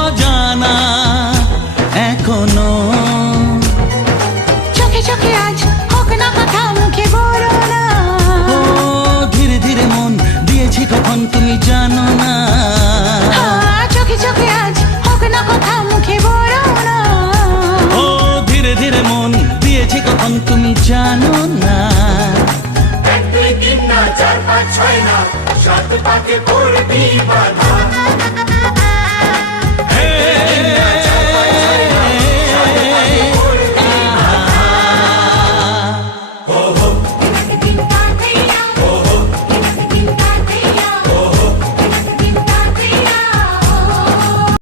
অজানা এখনো। চোখে চোখে আজ হোক না কথা, মুখে বলো না। ও ধীরে ধীরে মন দিয়েছি কখন তুমি জানো না। চোখে চোখে আজ হোক না কথা, মুখে বলো না। ও ধীরে ধীরে মন দিয়েছি কখন তুমি জানো না। 1 2 3 না 4 5 6 না, 7 পাকে পড়বি বাধা।